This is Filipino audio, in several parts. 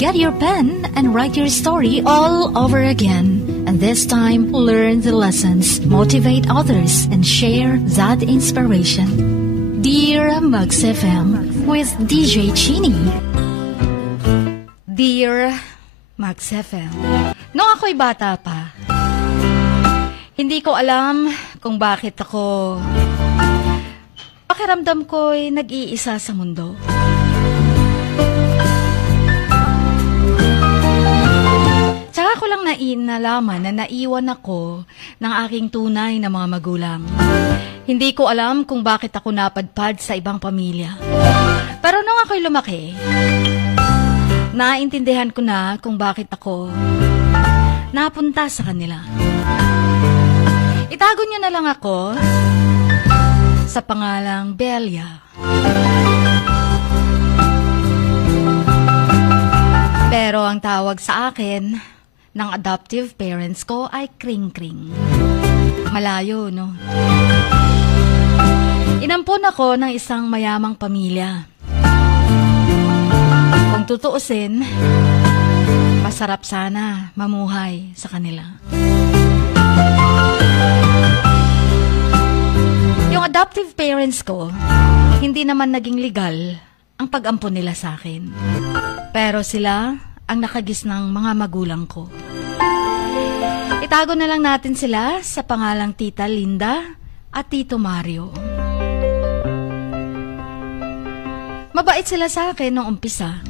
Get your pen and write your story all over again. And this time, learn the lessons, motivate others, and share that inspiration. Dear Mugs FM with DJ Chini. Dear Mugs FM, noong ako'y bata pa, hindi ko alam kung bakit pakiramdam ko'y nag-iisa sa mundo. Tsaka ko lang nalaman na naiwan ako ng aking tunay na mga magulang. Hindi ko alam kung bakit ako napadpad sa ibang pamilya. Pero nung ako'y lumaki, naintindihan ko na kung bakit ako napunta sa kanila. Itago niyo na lang ako sa pangalang Belia. Pero ang tawag sa akin ng adoptive parents ko ay Kring Kring. Malayo, no? Inampon ako ng isang mayamang pamilya. Kung tutuusin, masarap sana mamuhay sa kanila. Yung adoptive parents ko, hindi naman naging legal ang pag-ampon nila sa akin. Pero sila ang nakagis ng mga magulang ko. Itago na lang natin sila sa pangalang Tita Linda at Tito Mario. Mabait sila sa akin noong umpisa.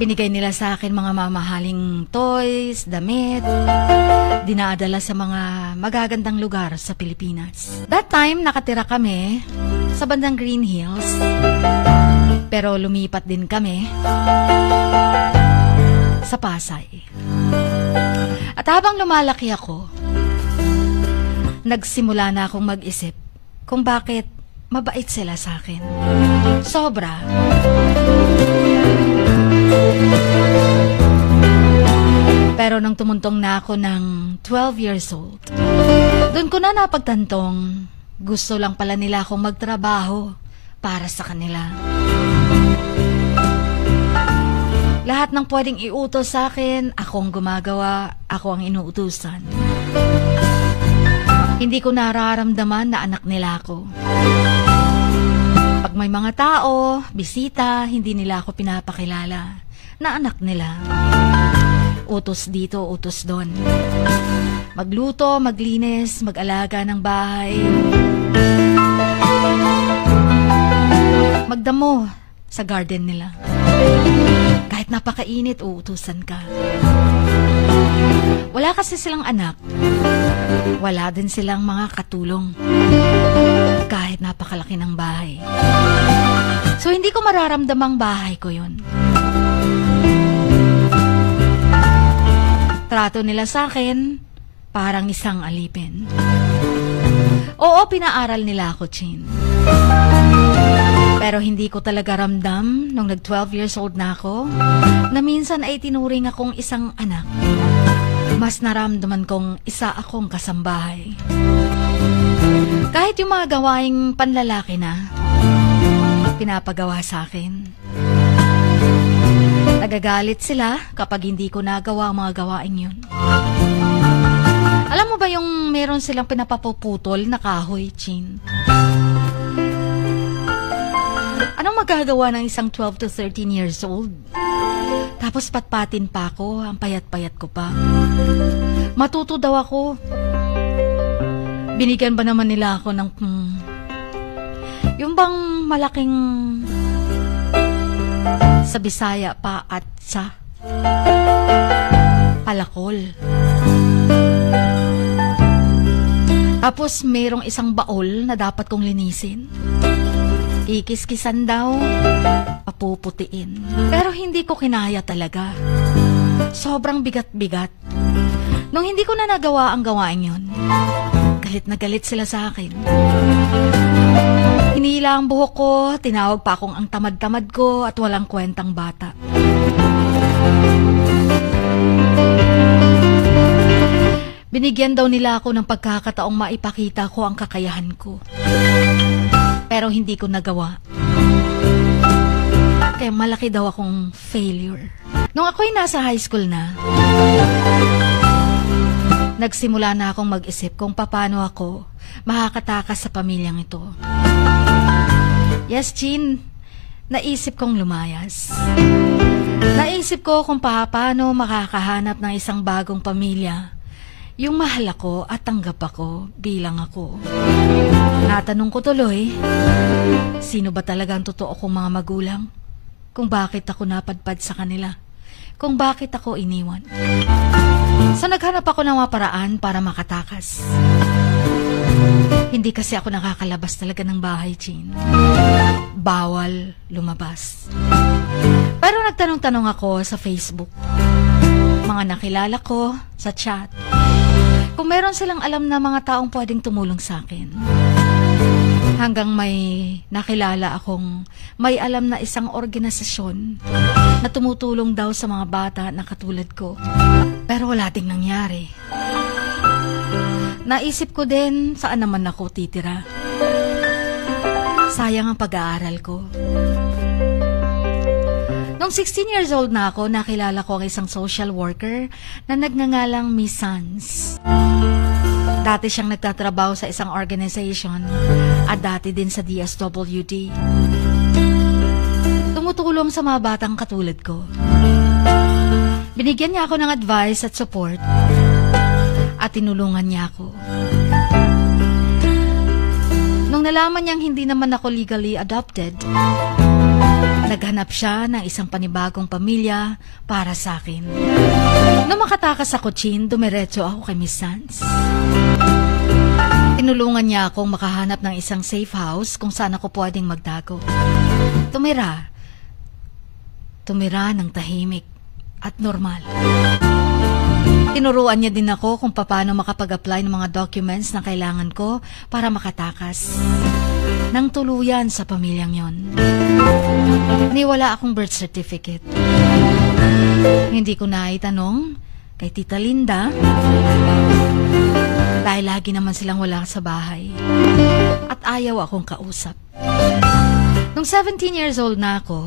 Binigay nila sa akin mga mamahaling toys, damit, dinadala sa mga magagandang lugar sa Pilipinas. That time, nakatira kami sa bandang Green Hills. Pero lumipat din kami sa Pasay. At habang lumalaki ako, nagsimula na akong mag-isip kung bakit mabait sila sa akin. Sobra. Pero nung tumuntong na ako ng 12 years old, doon ko na napagtantong gusto lang pala nila akong magtrabaho para sa kanila. Lahat ng pwedeng iutos sa akin, ako ang gumagawa, ako ang inuutusan. Hindi ko nararamdaman na anak nila ako. Pag may mga tao, bisita, hindi nila ako pinapakilala na anak nila. Utos dito, utos doon. Magluto, maglinis, mag-alaga ng bahay. Magdamo sa garden nila. Kahit napakainit, uutusan ka. Wala kasi silang anak. Wala din silang mga katulong. Kahit napakalaki ng bahay. So, hindi ko mararamdamang bahay ko yun. Trato nila sa akin, parang isang alipin. Oo, pinaaral nila ako, Chin. Pero hindi ko talaga ramdam nung nag-12 years old na ako na minsan ay tinuring akong isang anak. Mas naramdaman kong isa akong kasambahay. Kahit yung mga gawaing panlalaki na pinapagawa sa akin. Nagagalit sila kapag hindi ko nagawa ang mga gawaing yun. Alam mo ba yung meron silang pinapapuputol na kahoy, Chin? Anong magagawa ng isang 12 to 13 years old? Tapos patpatin pa ako, ang payat-payat ko pa. Matuto daw ako. Binigyan ba naman nila ako ng yung bang malaking sa Bisaya pa at sa palakol. Tapos mayroong isang baol na dapat kong linisin. Ikis-kisan daw, papuputiin. Pero hindi ko kinaya talaga. Sobrang bigat-bigat. Nung hindi ko na nagawa ang gawain yun, galit na galit sila sa akin. Hinila ang buhok ko, tinawag pa akong ang tamad-tamad ko at walang kwentang bata. Binigyan daw nila ako ng pagkakataong maipakita ko ang kakayahan ko. Pero hindi ko nagawa. Kaya malaki daw akong failure. Nung ako'y nasa high school na, nagsimula na akong mag-isip kung paano ako makakatakas sa pamilyang ito. Yes, Chin, naisip kong lumayas. Naisip ko kung paano makakahanap ng isang bagong pamilya, yung mahal ako at tanggap ako bilang ako. Natanong ko tuloy, sino ba talaga ang totoo kong mga magulang? Kung bakit ako napadpad sa kanila? Kung bakit ako iniwan? So naghanap ako ng mga paraan para makatakas. Hindi kasi ako nakakalabas talaga ng bahay, Chin. Bawal lumabas. Pero nagtanong-tanong ako sa Facebook. Mga nakilala ko sa chat. Kung meron silang alam na mga taong pwedeng tumulong sa akin. Hanggang may nakilala akong may alam na isang organisasyon na tumutulong daw sa mga bata na katulad ko. Pero wala ding nangyari. Naisip ko din saan naman ako titira. Sayang ang pag-aaral ko. Nung 16 years old na ako, nakilala ko ang isang social worker na nagngangalang Miss Sans. Dati siyang nagtatrabaho sa isang organization at dati din sa DSWD. Tumutulong sa mga batang katulad ko. Binigyan niya ako ng advice at support at tinulungan niya ako. Nung nalaman niyang hindi naman ako legally adopted, naghanap siya ng isang panibagong pamilya para sa akin. Nung makatakas ako, Chin, dumiretso ako kay Miss Sans. Tinulungan niya akong makahanap ng isang safe house kung saan ako pwedeng magtago. Tumira ng tahimik at normal. Tinuruan niya din ako kung paano makapag-apply ng mga documents na kailangan ko para makatakas nang tuluyan sa pamilyang yon. Niwala akong birth certificate. Hindi ko na itanong kay Tita Linda dahil lagi naman silang wala sa bahay at ayaw akong kausap. Nung 17 years old na ako,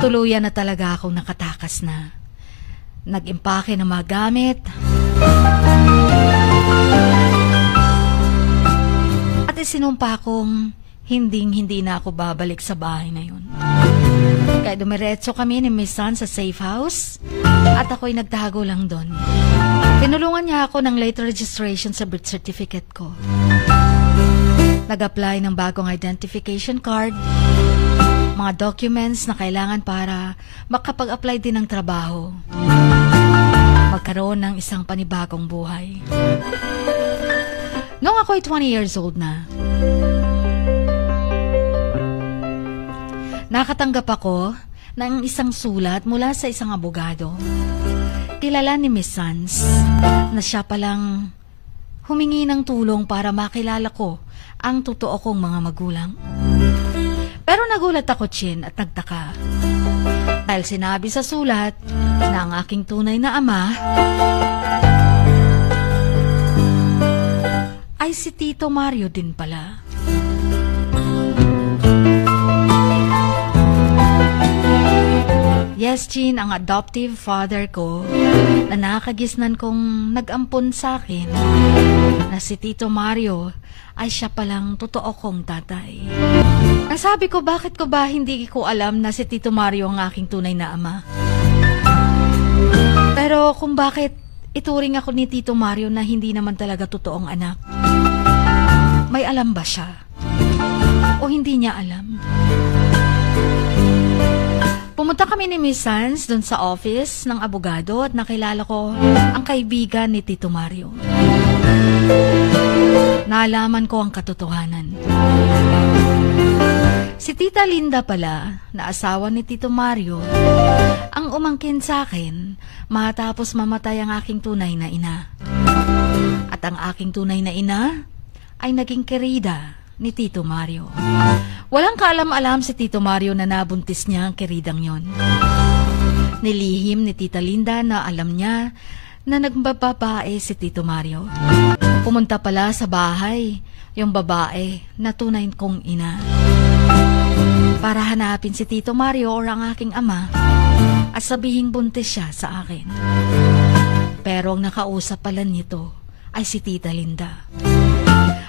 tuluyan na talaga akong nakatakas na. Nag-impake ng mga gamit at isinumpa kong hindi na ako babalik sa bahay na yun. Kaya dumiretso kami ni Miss San sa safe house at ako'y nagtago lang doon. Tinulungan niya ako ng late registration sa birth certificate ko. Nag-apply ng bagong identification card, mga documents na kailangan para makapag-apply din ng trabaho, magkaroon ng isang panibagong buhay. Noong ako'y 20 years old na, nakatanggap ako ng isang sulat mula sa isang abogado. Kilala ni Miss Sans na siya palang humingi ng tulong para makilala ko ang totoo kong mga magulang. Pero nagulat ako, Chin, at nagtaka. Dahil sinabi sa sulat na ang aking tunay na ama ay si Tito Mario din pala. Yes, Chin, ang adoptive father ko na nakagisnan kong nag-ampon sa akin na si Tito Mario ay siya palang totoo kong tatay. Ang sabi ko, bakit ko ba hindi ko alam na si Tito Mario ang aking tunay na ama? Pero kung bakit ituring ako ni Tito Mario na hindi naman talaga totoong anak, may alam ba siya? O hindi niya alam? Pumunta kami ni Miss Sans doon sa office ng abogado at nakilala ko ang kaibigan ni Tito Mario. Naalaman ko ang katotohanan. Si Tita Linda pala, na asawa ni Tito Mario, ang umangkin sa akin matapos mamatay ang aking tunay na ina. At ang aking tunay na ina ay naging kerida ni Tito Mario. Walang kaalam-alam si Tito Mario na nabuntis niya ang keridang yon. Nilihim ni Tita Linda na alam niya na nagbababae si Tito Mario. Pumunta pala sa bahay yung babae na tunay kong ina. Para hanapin si Tito Mario or ang aking ama at sabihing buntis siya sa akin. Pero ang nakausap pala nito ay si Tita Linda.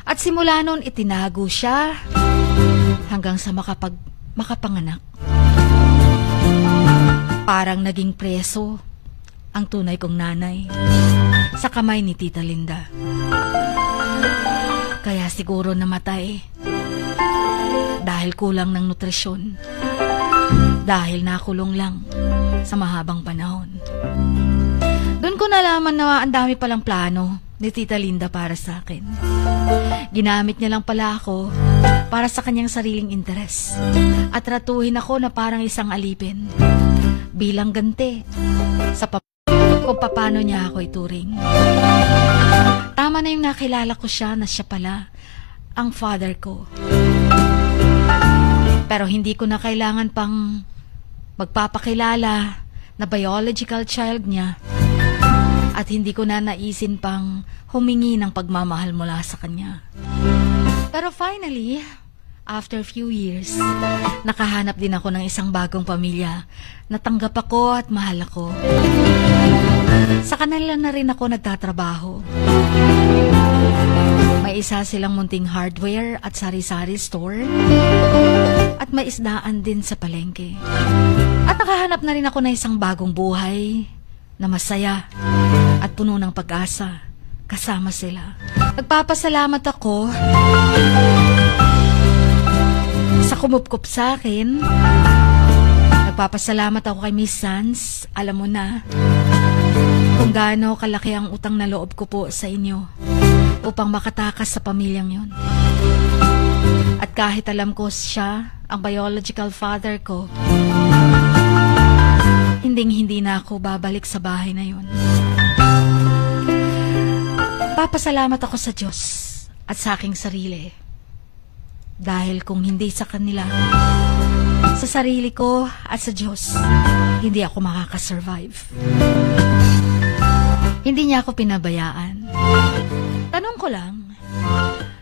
At simula noon itinago siya hanggang sa makapanganak. Parang naging preso ang tunay kong nanay sa kamay ni Tita Linda. Kaya siguro namatay dahil kulang ng nutrisyon, dahil nakulong lang sa mahabang panahon. Doon ko nalaman na ang dami palang plano ni Tita Linda para sa akin. Ginamit niya lang pala ako para sa kanyang sariling interes at tratuhin ako na parang isang alipin bilang ganti sa kung paano niya ako ituring. Tama na yung nakilala ko siya na siya pala ang father ko. Pero hindi ko na kailangan pang magpapakilala na biological child niya at hindi ko na naisin pang humingi ng pagmamahal mula sa kanya. Pero finally, after few years, nakahanap din ako ng isang bagong pamilya na tanggap ako at mahal ako. Sa kanila na rin ako nagtatrabaho. May isa silang munting hardware at sari-sari store at may isdaan din sa palengke. At nakahanap na rin ako ng isang bagong buhay na masaya at puno ng pag-asa kasama sila. Nagpapasalamat ako sa kumupkup sa akin. Nagpapasalamat ako kay Miss Sans. Alam mo na kung gaano kalaki ang utang na loob ko po sa inyo upang makatakas sa pamilyang yon. At kahit alam ko siya ang biological father ko, hindi na ako babalik sa bahay na yon. Papasalamat ako sa Diyos at sa aking sarili. Dahil kung hindi sa kanila, sa sarili ko at sa Diyos, hindi ako makakasurvive. Hindi niya ako pinabayaan. Tanong ko lang,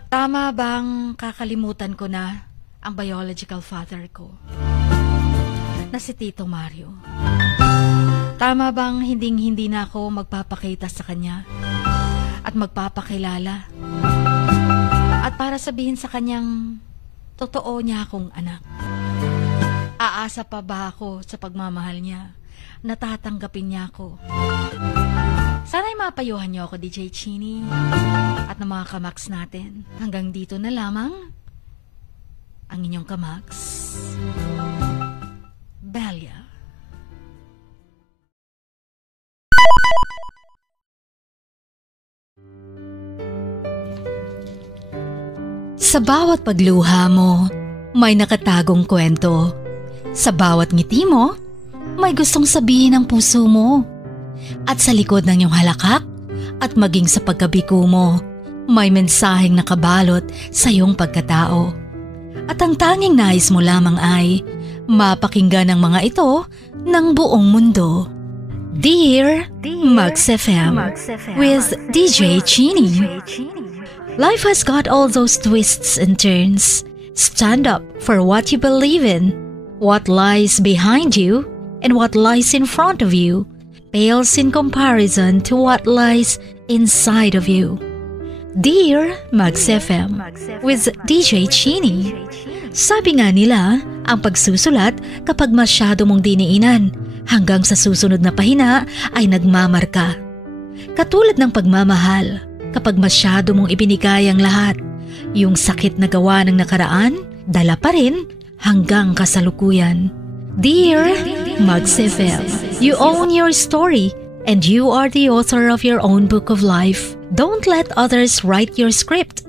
tama bang kakalimutan ko na ang biological father ko na si Tito Mario? Tama bang hindi na ako magpapakita sa kanya at magpapakilala at para sabihin sa kanyang totoo niya akong anak? Aasa pa ba ako sa pagmamahal niya? Natatanggapin niya ako? Sana'y mapayuhan niyo ako, DJ Chini, at ng mga kamaks natin. Hanggang dito na lamang ang inyong kamaks, Belia. Sa bawat pagluha mo, may nakatagong kwento. Sa bawat ngiti mo, may gustong sabihin ang puso mo. At sa likod ng iyong halakak at maging sa pagkabiko mo, may mensaheng nakabalot sa iyong pagkatao. At ang tanging nais mo lamang ay mapakinggan ang mga ito ng buong mundo. Dear Max FM with DJ Chini. Life has got all those twists and turns. Stand up for what you believe in. What lies behind you and what lies in front of you pales in comparison to what lies inside of you. Dear Max FM with DJ Chini. Sabi nga nila, ang pagsusulat kapag masyado mong diniinan hanggang sa susunod na pahina ay nagmamarka. Katulad ng pagmamahal, kapag masyado mong ibinigay ang lahat, yung sakit na gawa ng nakaraan, dala pa rin hanggang kasalukuyan. Dear Max FM, you own your story and you are the author of your own book of life. Don't let others write your script,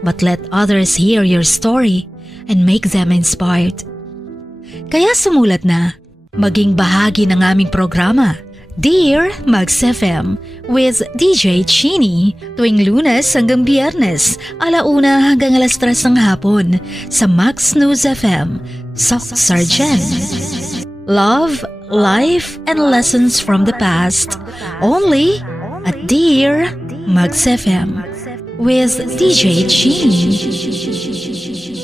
but let others hear your story and make them inspired. Kaya sumulat na, maging bahagi ng aming programa, Dear Max FM with DJ Chini, tuwing Lunes hanggang Biyernes, 1:00 hanggang 3:00 ng hapon sa Max News FM, Sock Sargent. Love, life, and lessons from the past, only at Dear Max FM. with DJ Chin.